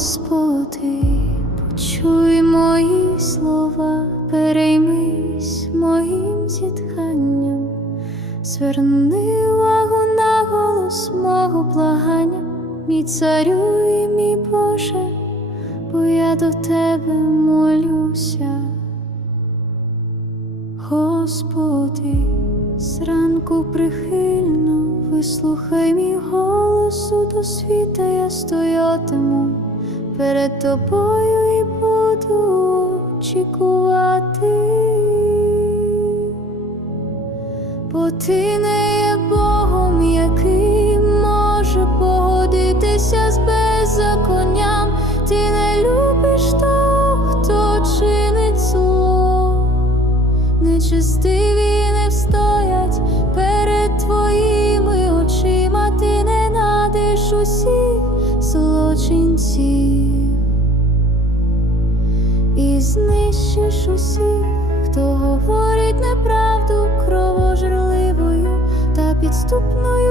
Господи, почуй мої слова, переймись моїм зітханням, зверни увагу на голос мого благання, мій царю і мій Боже, бо я до тебе молюся. Господи, зранку прихильно вислухай мій голос у до світа я стоятиму перед тобою і буду очікувати, бо ти не є Богом, який може погодитися з беззаконням, ти не любиш того, хто чинить зло. Нечестиві не встоять перед твоїми очима, ти ненавидиш усіх злочинців. І знищиш усіх, хто говорить неправду кровожерливою та підступною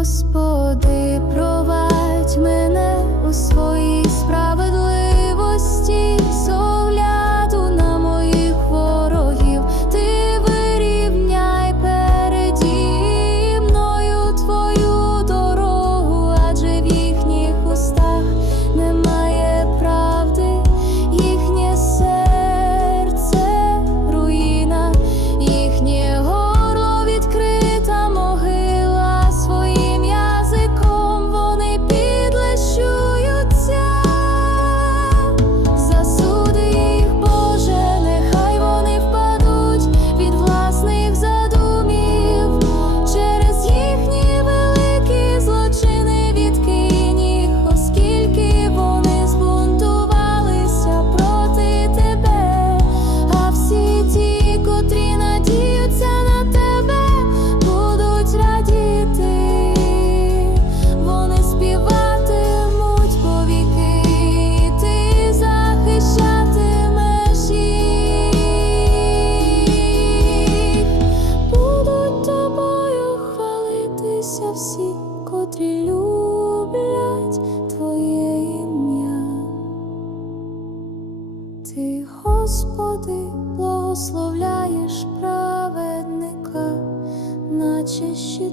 Господи, провадь мене у свої справедливості. 只是。